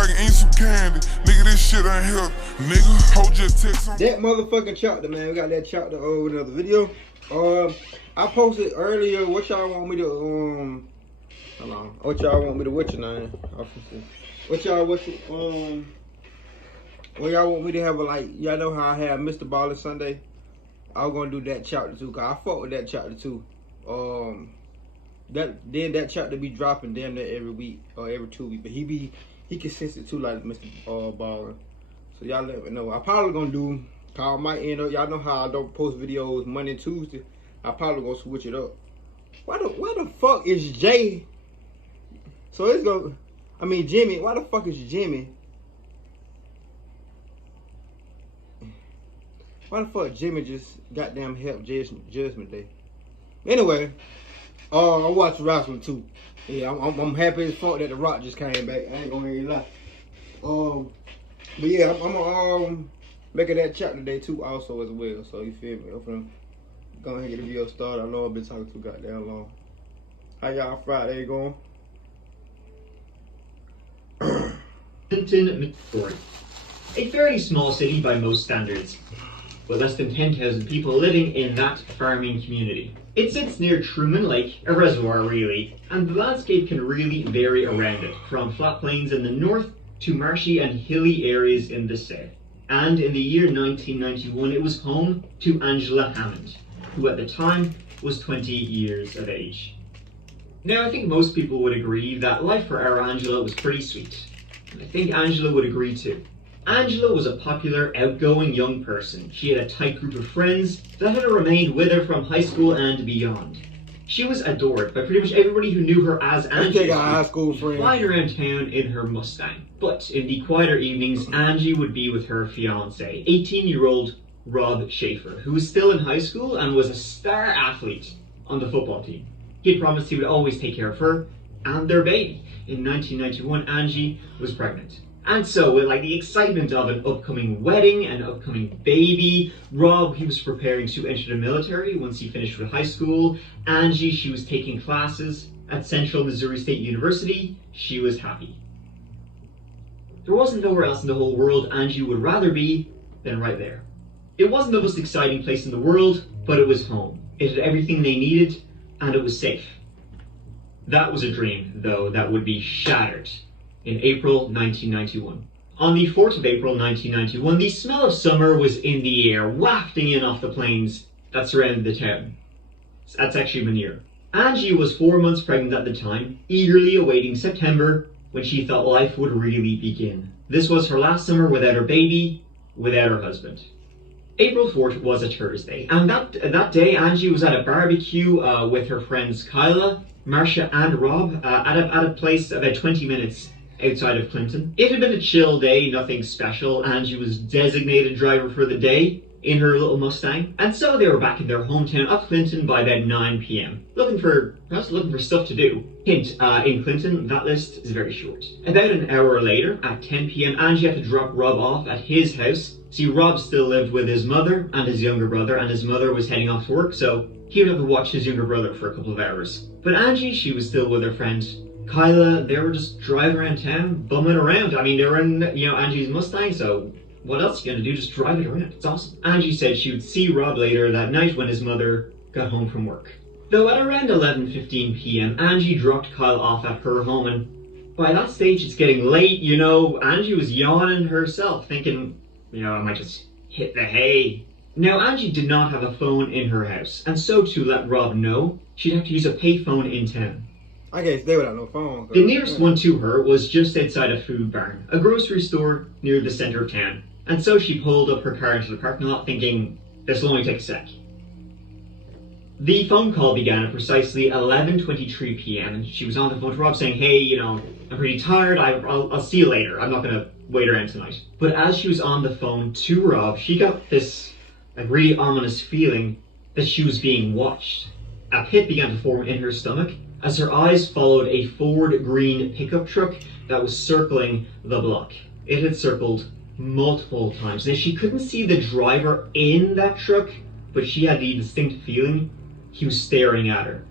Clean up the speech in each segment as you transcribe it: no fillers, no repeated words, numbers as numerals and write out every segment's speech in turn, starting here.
like eat some candy. Nigga, this shit ain't healthy. Nigga, hold your text on. That motherfucking chapter, man. We got that chapter over another video. I posted earlier what y'all want me to hold on. What y'all want me to what's your name? What y'all what y'all want me to have a like y'all know how I had Mr. Baller Sunday? I was gonna do that chapter too, cause I fuck with that chapter too. That chapter be dropping damn near every week or every 2 weeks, but he consistent too like Mr. Baller. So y'all let me know. I probably gonna do. I might end up. Y'all know how I don't post videos Monday and Tuesday. I probably gonna switch it up. Why the fuck is Jay? So it's gonna. I mean Jimmy. Why the fuck is Jimmy? Why the fuck Jimmy just goddamn help Judgment Day? Anyway, I watched wrestling too. Yeah, I'm happy as fuck that The Rock just came back. I ain't gonna even lie. But yeah, I'm gonna making that chapter today too also as well. So you feel me? I'm finna go ahead and get the video started. I know I've been talking too goddamn long. How y'all Friday going? Clinton, Missouri. A fairly small city by most standards, with less than 10,000 people living in that farming community. It sits near Truman Lake, a reservoir really, and the landscape can really vary around it, from flat plains in the north to marshy and hilly areas in the south. And in the year 1991, it was home to Angela Hammond, who at the time was 20 years of age. Now, I think most people would agree that life for our Angela was pretty sweet. And I think Angela would agree too. Angela was a popular, outgoing young person. She had a tight group of friends that had remained with her from high school and beyond. She was adored by pretty much everybody who knew her as Angie, high school friend, flying around town in her Mustang. But in the quieter evenings, Angie would be with her fiancé, 18-year-old Rob Schaefer, who was still in high school and was a star athlete on the football team. He had promised he would always take care of her and their baby. In 1991, Angie was pregnant. And so, with like the excitement of an upcoming wedding, an upcoming baby, Rob, he was preparing to enter the military once he finished with high school. Angie, she was taking classes at Central Missouri State University. She was happy. There wasn't nowhere else in the whole world Angie would rather be than right there. It wasn't the most exciting place in the world, but it was home. It had everything they needed, and it was safe. That was a dream, though, that would be shattered in April 1991. On the 4th of April 1991, the smell of summer was in the air, wafting in off the plains that surrounded the town. That's actually Manure. Angie was 4 months pregnant at the time, eagerly awaiting September, when she thought life would really begin. This was her last summer without her baby, without her husband. April 4th was a Thursday, and that day Angie was at a barbecue with her friends Kyla, Marcia, and Rob at a place about 20 minutes outside of Clinton. It had been a chill day, nothing special. Angie was designated driver for the day in her little Mustang, and so they were back in their hometown of Clinton by about 9 p.m. looking for stuff to do. Hint, in Clinton, that list is very short. About an hour later, at 10 p.m, Angie had to drop Rob off at his house. See, Rob still lived with his mother and his younger brother, and his mother was heading off to work, so he would have to watch his younger brother for a couple of hours. But Angie, she was still with her friend Kyla. They were just driving around town, bumming around. I mean, they were in, Angie's Mustang, so what else are you gonna do? Just drive it around. It's awesome. Angie said she would see Rob later that night when his mother got home from work. Though at around 11:15 p.m, Angie dropped Kyle off at her home, and by that stage it's getting late, Angie was yawning herself, thinking, I might just hit the hay. Now, Angie did not have a phone in her house, and so to let Rob know, she'd have to use a payphone in town. I can't stay without no phone. The nearest one to her was just outside a food barn, a grocery store near the center of town. And so she pulled up her car into the parking lot thinking, this will only take a sec. The phone call began at precisely 11:23 p.m. and she was on the phone to Rob saying, hey, I'm pretty tired, I'll see you later, I'm not gonna wait around tonight. But as she was on the phone to Rob, she got this really ominous feeling that she was being watched. A pit began to form in her stomach as her eyes followed a Ford green pickup truck that was circling the block. It had circled multiple times. Now, she couldn't see the driver in that truck, but she had the distinct feeling he was staring at her.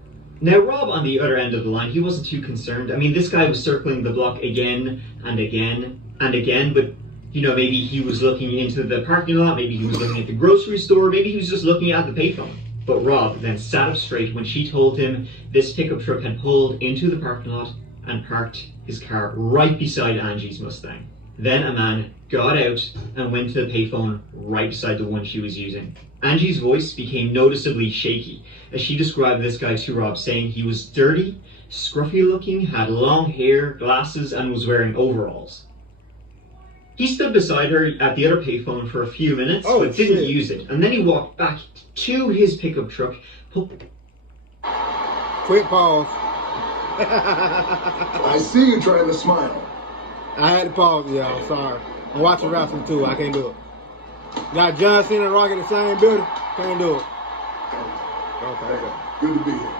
Now, Rob, on the other end of the line, he wasn't too concerned. I mean, this guy was circling the block again and again and again, but, you know, maybe he was looking into the parking lot, maybe he was looking at the grocery store, maybe he was just looking at the payphone. But Rob then sat up straight when she told him this pickup truck had pulled into the parking lot and parked his car right beside Angie's Mustang. Then a man got out and went to the payphone right beside the one she was using. Angie's voice became noticeably shaky as she described this guy to Rob, saying he was dirty, scruffy looking, had long hair, glasses, and was wearing overalls. He stood beside her at the other payphone for a few minutes, but didn't use it. And then he walked back to his pickup truck. Quick pause. I see you trying to smile. I had to pause, y'all. Sorry. I'm watching wrestling too. I can't do it. Got John Cena and Rock in the same building. Can't do it. Okay. Good to be here.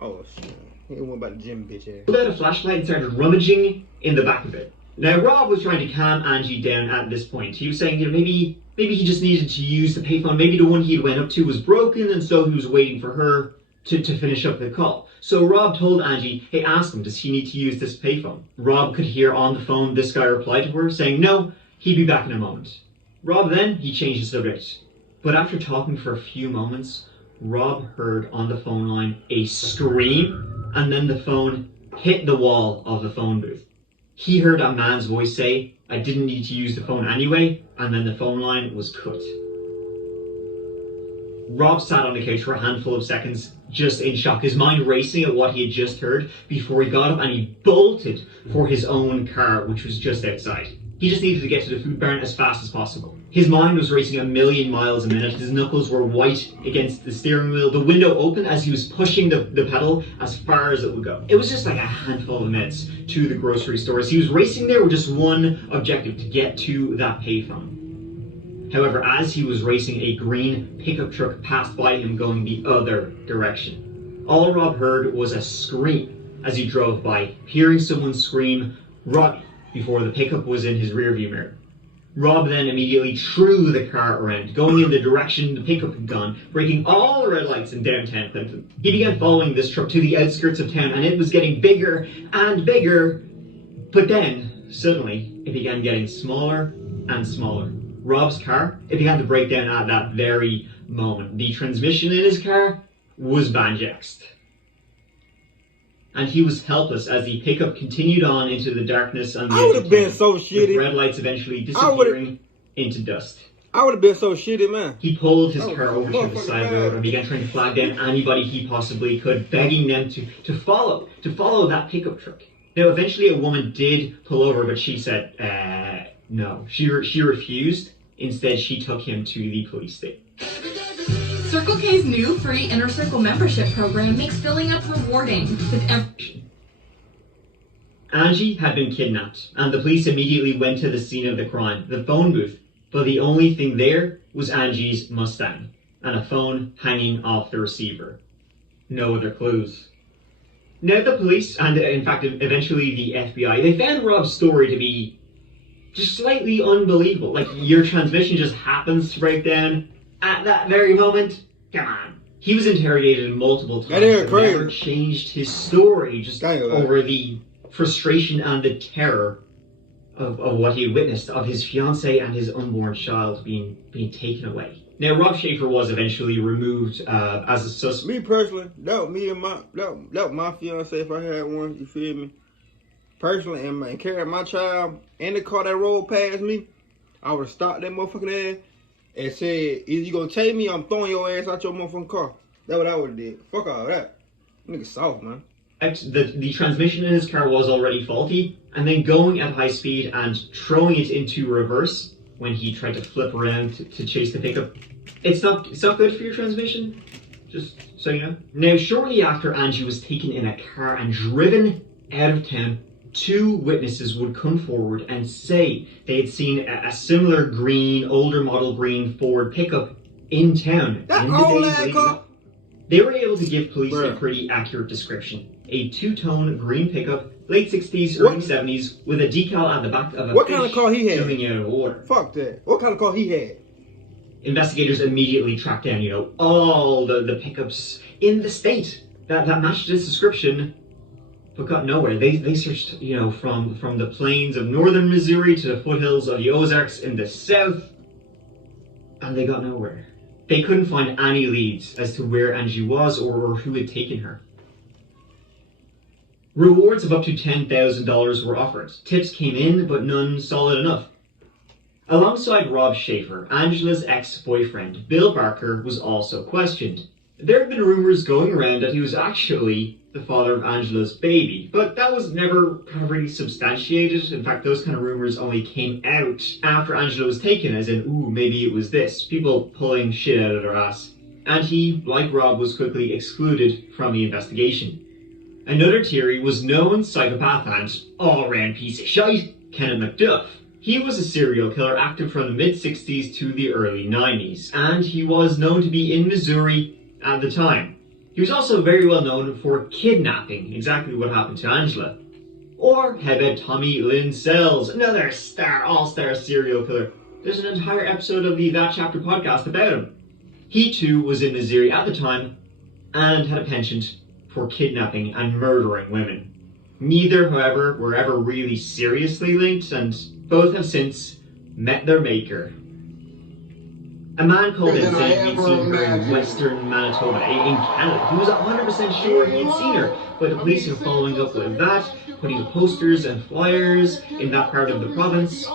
Oh shit. He went about the gym, bitch ass. Pulled out a flashlight and started rummaging in the back of it. Now, Rob was trying to calm Angie down at this point. He was saying, you know, maybe he just needed to use the payphone. Maybe the one he went up to was broken, and so he was waiting for her to finish up the call. So Rob told Angie, hey, ask him, does he need to use this payphone? Rob could hear on the phone this guy reply to her, saying no, he'd be back in a moment. Rob then, he changed the subject. But after talking for a few moments, Rob heard on the phone line a scream, and then the phone hit the wall of the phone booth. He heard a man's voice say, I didn't need to use the phone anyway, and then the phone line was cut. Rob sat on the couch for a handful of seconds, just in shock, his mind racing at what he had just heard, before he got up and he bolted for his own car, which was just outside. He just needed to get to the food barn as fast as possible. His mind was racing 1,000,000 miles a minute. His knuckles were white against the steering wheel. The window opened as he was pushing the pedal as far as it would go. It was just like a handful of minutes to the grocery stores. He was racing there with just one objective, to get to that payphone. However, as he was racing, a green pickup truck passed by him going the other direction. All Rob heard was a scream as he drove by, hearing someone scream, Robbie, before the pickup was in his rearview mirror. Rob then immediately threw the car around, going in the direction the pickup had gone, breaking all the red lights in downtown Clinton. He began following this truck to the outskirts of town, and it was getting bigger and bigger, but then, suddenly, it began getting smaller and smaller. Rob's car, it began to break down at that very moment. The transmission in his car was banjaxed. And he was helpless as the pickup continued on into the darkness and the I would have been so shitty. with red lights eventually disappearing into dust. I would have been so shitty, man. He pulled his car over to the side road and began trying to flag down anybody he possibly could, begging them to follow that pickup truck. Now, eventually a woman did pull over, but she said, no. She refused. Instead, she took him to the police station. Circle K's new free Inner Circle membership program makes filling up rewarding with Angie had been kidnapped, and the police immediately went to the scene of the crime, the phone booth. But the only thing there was Angie's Mustang, and a phone hanging off the receiver. No other clues. Now the police, and in fact eventually the FBI, they found Rob's story to be just slightly unbelievable. Like, your transmission just happens to break down at that very moment? Come on. He was interrogated multiple times, but never changed his story, just over the frustration and the terror of what he had witnessed, of his fiancée and his unborn child being taken away. Now, Rob Schaefer was eventually removed as a suspect. Me personally, that was my fiancée if I had one, you feel me? Personally, and carrying my child in the car that rolled past me, I would have stopped that motherfucking ass and said, either you gonna take me or I'm throwing your ass out your motherfucking car. That's what I would have did. Fuck all that. Nigga soft, man. The transmission in his car was already faulty, and then going at high speed and throwing it into reverse when he tried to flip around to chase the pickup. It's not good for your transmission, just so you know. Now, shortly after Angie was taken in a car and driven out of town, 2 witnesses would come forward and say they had seen a similar green, older model green Ford pickup in town. That old ass car? They were able to give police a pretty accurate description. A 2-tone green pickup, late 60s, early 70s, with a decal at the back of a what fish kind of car he had? coming out of water. Fuck that. What kind of car he had? Investigators immediately tracked down, all the pickups in the state that matched this description, but got nowhere. They searched, from the plains of northern Missouri to the foothills of the Ozarks in the south, and they got nowhere. They couldn't find any leads as to where Angie was or who had taken her. Rewards of up to $10,000 were offered. Tips came in, but none solid enough. Alongside Rob Schaefer, Angela's ex-boyfriend, Bill Barker, was also questioned. There had been rumors going around that he was actually the father of Angela's baby, but that was never really substantiated. In fact, those kind of rumors only came out after Angela was taken, as in, ooh, maybe it was this. People pulling shit out of their ass. And he, like Rob, was quickly excluded from the investigation. Another theory was known psychopath and all-round piece of shite, Kenneth McDuff. He was a serial killer active from the mid-60s to the early 90s, and he was known to be in Missouri at the time. He was also very well known for kidnapping, exactly what happened to Angela. Or how about Tommy Lynn Sells, another all-star serial killer? There's an entire episode of the That Chapter podcast about him. He too was in Missouri at the time and had a penchant for kidnapping and murdering women. Neither, however, were ever really seriously linked, and both have since met their maker. A man called in St. in western Manitoba in Canada, he was 100% sure he had seen her, but the police are following up with that, putting the posters and flyers in that part of the province,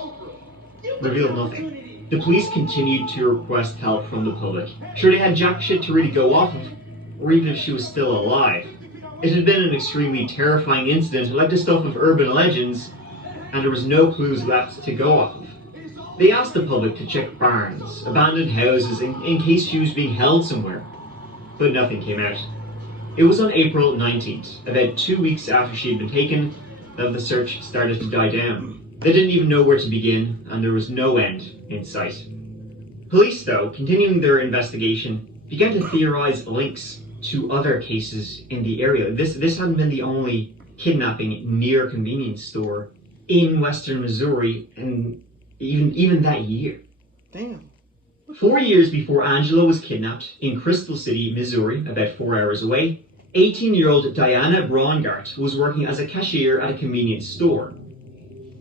revealed nothing. The police continued to request help from the public. Sure, they had jack shit to really go off of, or even if she was still alive. It had been an extremely terrifying incident, like the stuff of urban legends, and there was no clues left to go off of. They asked the public to check barns, abandoned houses, in case she was being held somewhere, but nothing came out. It was on April 19th, about 2 weeks after she had been taken, that the search started to die down. They didn't even know where to begin, and there was no end in sight. Police, though, continuing their investigation, began to theorize links to other cases in the area. This hadn't been the only kidnapping near a convenience store in western Missouri, and even that year. Damn. 4 years before Angela was kidnapped in Crystal City, Missouri, about 4 hours away, 18-year-old Diana Braungart was working as a cashier at a convenience store.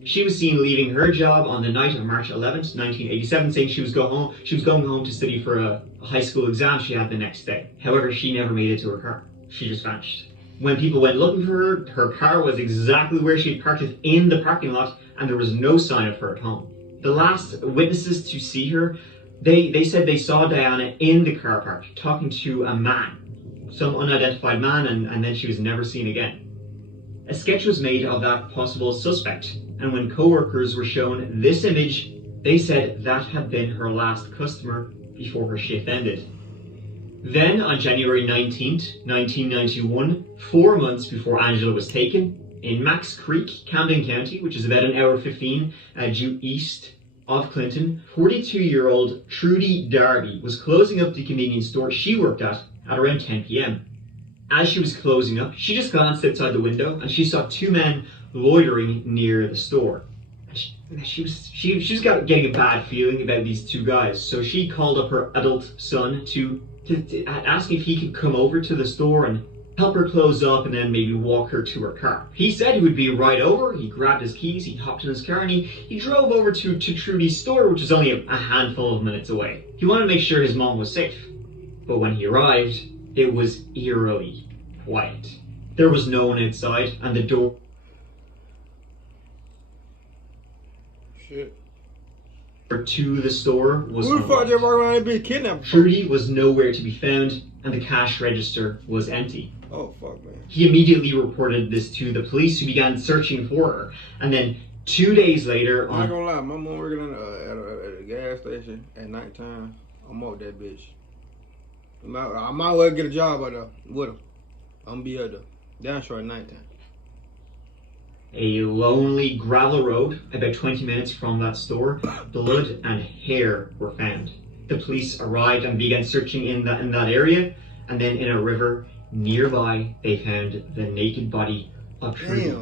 She was seen leaving her job on the night of March 11th, 1987, saying she was going home to study for a high school exam she had the next day. However, she never made it to her car. She just vanished. When people went looking for her car was exactly where she had parked it in the parking lot, and there was no sign of her at home. The last witnesses to see her, they said they saw Diana in the car park talking to a man, some unidentified man, and then she was never seen again. A sketch was made of that possible suspect, and when co-workers were shown this image, they said that had been her last customer before her shift ended. Then, on January 19th, 1991, 4 months before Angela was taken, in Max Creek, Camden County, which is about an hour 15 due east of Clinton, 42-year-old Trudy Darby was closing up the convenience store she worked at around 10 p.m. As she was closing up, she just glanced outside the window and she saw 2 men loitering near the store. She was getting a bad feeling about these 2 guys, so she called up her adult son to ask if he could come over to the store and help her close up and then maybe walk her to her car. He said he would be right over. He grabbed his keys, he hopped in his car, and he drove over to Trudy's store, which was only a handful of minutes away. He wanted to make sure his mom was safe. But when he arrived, it was eerily quiet. There was no one outside, and the door to the store was Who the fuck unlocked. they walk around and be kidnapped? Trudy was nowhere to be found, and the cash register was empty. Oh fuck, man. He immediately reported this to the police, who began searching for her. And then 2 days later, I'm not gonna lie, my mom working at a gas station at nighttime. I'm out that bitch. I might well get a job out there with her. I'm gonna be out there. Down short at nighttime. a lonely gravel road about 20 minutes from that store, blood and hair were found. The police arrived and began searching in that area, and then in a river nearby, they found the naked body of Trudy.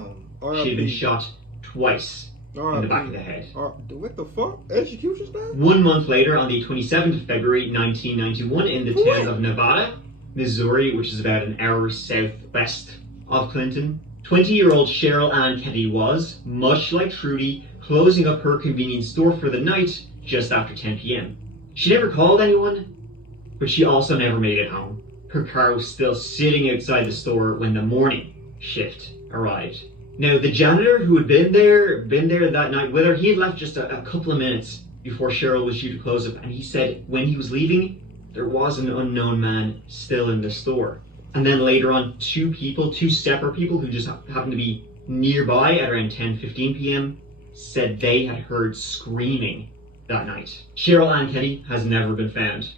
She had been shot twice in the back of the head. What the fuck? Execution style? 1 month later, on the 27th of February 1991, in the town of Nevada, Missouri, which is about an hour southwest of Clinton, 20-year-old Cheryl Ann Kennedy was, much like Trudy, closing up her convenience store for the night just after 10 p.m. She never called anyone, but she also never made it home. Her car was still sitting outside the store when the morning shift arrived. Now, the janitor who had been there that night with her, he had left just a couple of minutes before Cheryl was due to close up, and he said when he was leaving, there was an unknown man still in the store. And then later on, two separate people who just happened to be nearby at around 10:15 p.m. said they had heard screaming that night. Cheryl Ann Kennedy has never been found.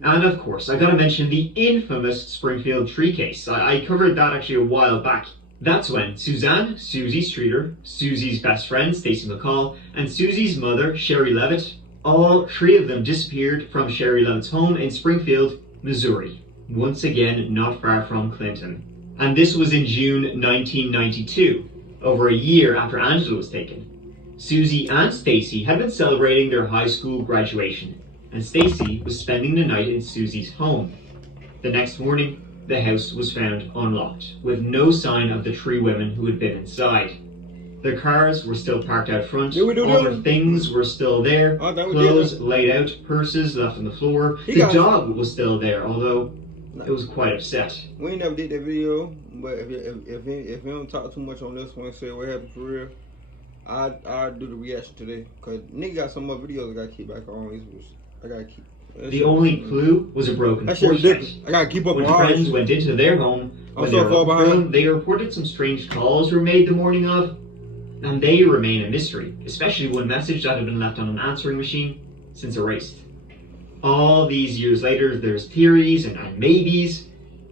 And of course, I gotta mention the infamous Springfield tree case. I covered that actually a while back. That's when Suzanne, Susie Streeter, Susie's best friend, Stacy McCall, and Susie's mother, Sherry Levitt, all three of them disappeared from Sherry Levitt's home in Springfield, Missouri. Once again, not far from Clinton. And this was in June 1992, over a year after Angela was taken. Susie and Stacy had been celebrating their high school graduation, and Stacy was spending the night in Susie's home. The next morning, the house was found unlocked, with no sign of the three women who had been inside. Their cars were still parked out front, all their things were still there, clothes laid out, purses left on the floor. The dog was still there, although it was quite upset. We ain't never did that video, but if you don't talk too much on this one, say what happened for real, I'll do the reaction today. Cause nigga got some more videos I gotta keep back on. I gotta keep. The only clue was a broken that shit ridiculous. I gotta keep up with all this. When friends went into their home, when they were alone, they reported some strange calls were made the morning of, and they remain a mystery, especially one message that had been left on an answering machine since erased. All these years later, there's theories and maybes,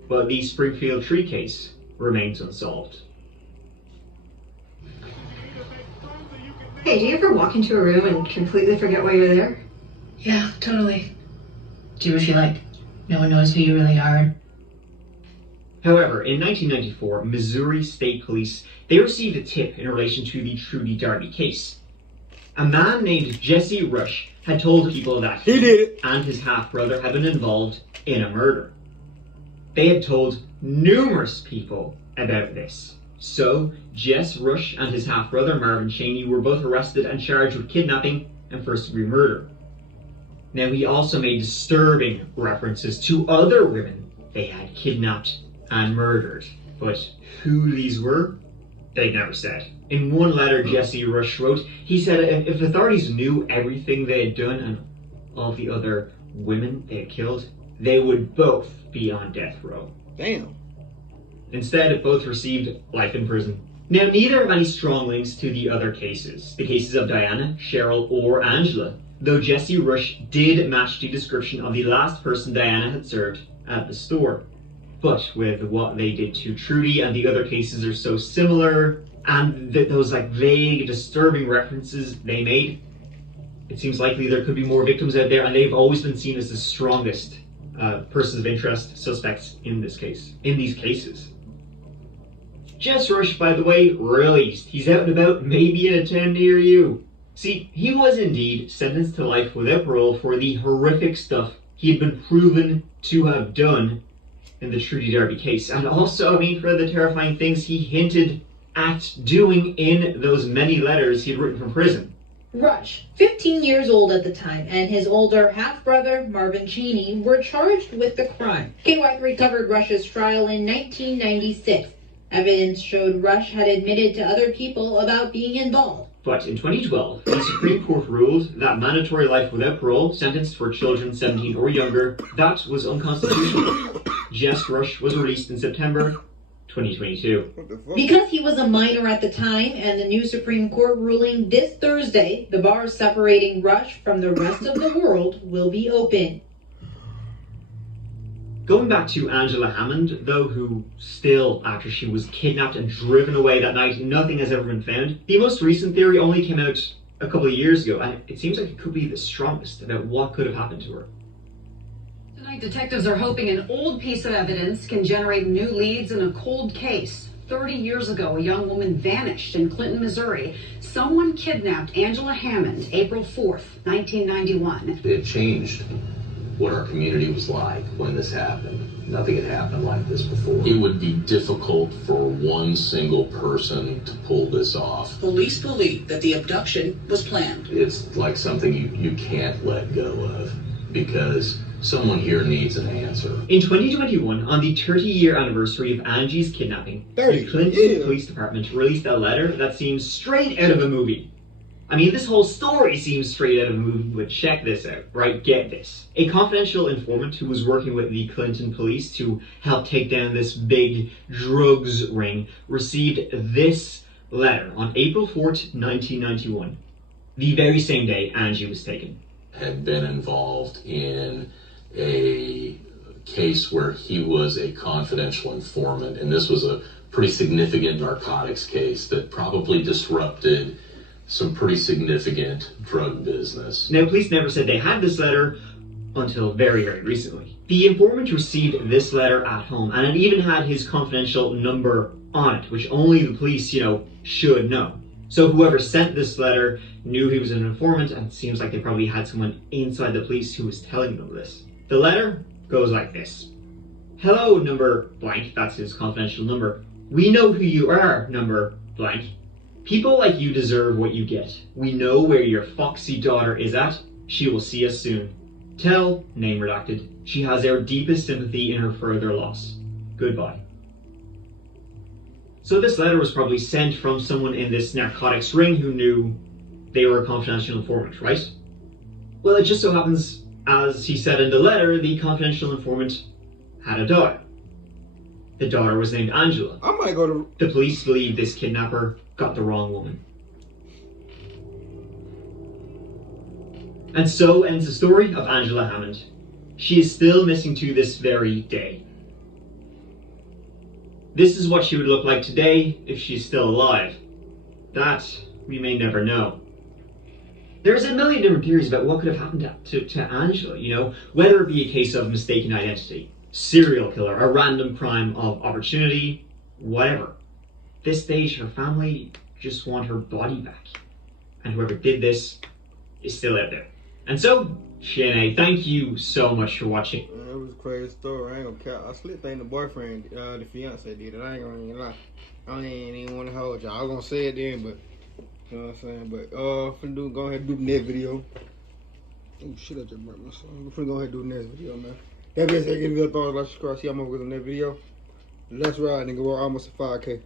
but the Springfield tree case remains unsolved. Hey, do you ever walk into a room and completely forget why you're there? Yeah, totally. Do you ever feel like no one knows who you really are? However, in 1994, Missouri State Police, they received a tip in relation to the Trudy Darby case. A man named Jesse Rush had told people that he and his half-brother had been involved in a murder. They had told numerous people about this. So, Jess Rush and his half-brother Marvin Cheney were both arrested and charged with kidnapping and first-degree murder. Now, he also made disturbing references to other women they had kidnapped and murdered. But who these were, they never said. In one letter Jesse Rush wrote, he said if authorities knew everything they had done and all the other women they had killed, they would both be on death row. Damn. Instead, both received life in prison. Now, neither have any strong links to the other cases, the cases of Diana, Cheryl, or Angela, though Jesse Rush did match the description of the last person Diana had served at the store. But with what they did to Trudy and the other cases are so similar, and those vague, disturbing references they made, it seems likely there could be more victims out there, and they've always been seen as the strongest persons of interest, suspects in these cases. Jess Rush, by the way, released. He's out and about, maybe in a town near you. See, he was indeed sentenced to life without parole for the horrific stuff he had been proven to have done in the Trudy Darby case. And also, for the terrifying things he hinted at doing in those many letters he had written from prison. Rush, 15 years old at the time, and his older half-brother, Marvin Cheney, were charged with the crime. KY3 covered Rush's trial in 1996. Evidence showed Rush had admitted to other people about being involved. But in 2012, the Supreme Court ruled that mandatory life without parole, sentenced for children 17 or younger, that was unconstitutional. Jess Rush was released in September 2022. Because he was a minor at the time, and the new Supreme Court ruling this Thursday, the bars separating Rush from the rest of the world will be open. Going back to Angela Hammond, though, who still, after she was kidnapped and driven away that night, nothing has ever been found. The most recent theory only came out a couple of years ago, and it seems like it could be the strongest about what could have happened to her. Tonight, detectives are hoping an old piece of evidence can generate new leads in a cold case. 30 years ago, a young woman vanished in Clinton, Missouri. Someone kidnapped Angela Hammond April 4th, 1991. It changed what our community was like when this happened. Nothing had happened like this before. It would be difficult for one single person to pull this off. Police believe that the abduction was planned. It's like something you can't let go of because someone here needs an answer. In 2021, on the 30-year anniversary of Angie's kidnapping, the Clinton Police Department released a letter that seems straight out of a movie. I mean, this whole story seems straight out of a movie, but check this out, right? Get this. A confidential informant who was working with the Clinton police to help take down this big drugs ring received this letter on April 4th, 1991, the very same day Angie was taken. Had been involved in a case where he was a confidential informant, and this was a pretty significant narcotics case that probably disrupted some pretty significant drug business. Now, police never said they had this letter until very, very recently. The informant received this letter at home, and it even had his confidential number on it, which only the police, should know. So whoever sent this letter knew he was an informant, and it seems like they probably had someone inside the police who was telling them this. The letter goes like this. Hello, number blank, that's his confidential number. We know who you are, number blank. People like you deserve what you get. We know where your foxy daughter is at. She will see us soon. Tell, name redacted, she has our deepest sympathy in her further loss. Goodbye. So this letter was probably sent from someone in this narcotics ring who knew they were a confidential informant, right? Well, it just so happens, as he said in the letter, the confidential informant had a daughter. The daughter was named Angela. I might go to... The police believe this kidnapper got the wrong woman. And so ends the story of Angela Hammond. She is still missing to this very day. This is what she would look like today if she's still alive. That we may never know. There's a million different theories about what could have happened to Angela, whether it be a case of mistaken identity, serial killer, a random crime of opportunity, whatever. This stage, her family just want her body back. And whoever did this is still out there. And so, Shanae, thank you so much for watching. It was a crazy story. I ain't gonna cap. I slipped in the boyfriend, the fiance did it. I ain't gonna even lie. I ain't even want to hold y'all. I was gonna say it then, but you know what I'm saying. But finna go ahead and do the next video. Oh shit! I just burnt myself. We're finna go ahead and do the next video, man. That being said, give me a thumbs up, like, subscribe, see y'all more on that video. Let's ride, nigga. We're almost at 5K.